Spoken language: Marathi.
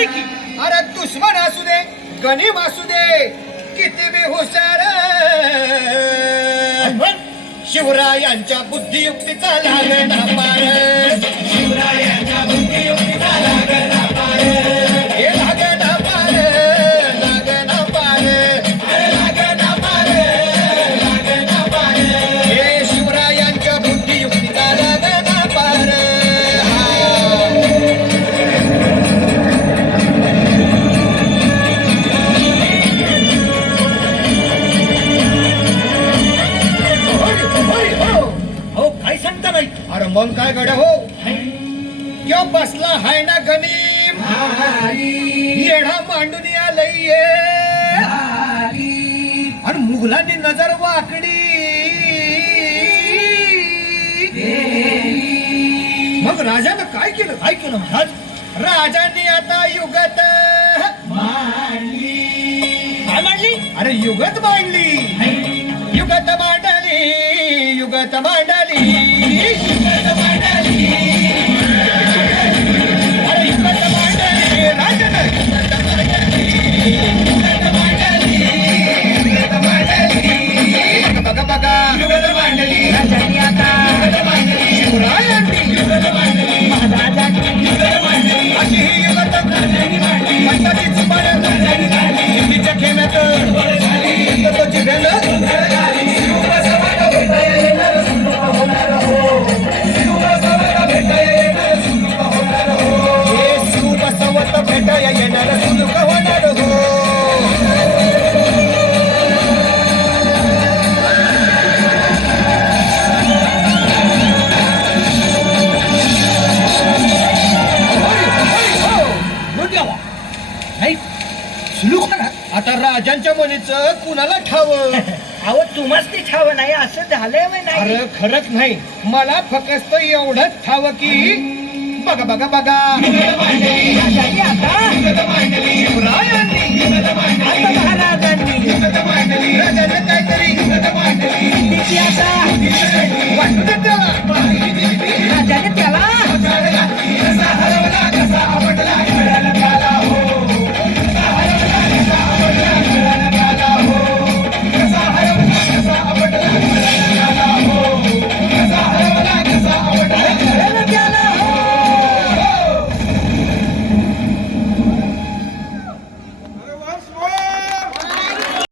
दे की. अरे दुश्मन असू दे गणिम असू दे किती बी हुशार शिवरायांच्या बुद्धियुक्तीचा लागणा पार. शिवरायांच्या बुद्धियुक्तीचा लागणा पार. हे लागणा पार लागणा पार लागणा पार लागणा पार. हे शिवरायांच्या बुद्धियुक्तीचा लागणा पार. काय सांगता नाही. अरे मग काय गड्या हो क्यों बसला हाय ना गणिम येढा मांडून आलंय आणि मुघलांनी नजर वाकडी. मग राजानं काय केलं महाराज? राजांनी आता युगत काय मांडली? अरे युगत मांडली युगत मांडली युगत मांडली युगत मांडली. अरे युगत मांडली राजानं युगत मांडली युगत मांडली युगत मांडली. बघा बघा युगत मांडली राजांनी आता युगत मांडली. शिवरायांनी युगत मांडली महाराजांनी युगत मांडली. अशी ही युगत मांडली पंताची चुपाड झाली तिच्या खेम्यात तो जिभेनं भेटाया येणार सुलूक होणार हो. नाही सुलूक ना. आता राजांच्या मनीचं कुणाला ठाव. अहो तुम्हाच ते ठाव नाही असं झालंय वय नाही. अरे खरंच नाही मला फक्त एवढंच ठाव की बघा बघा बघा राजांनी आता शिवरायांनी आता महाराजांनी राजांनी काहीतरी तिची आता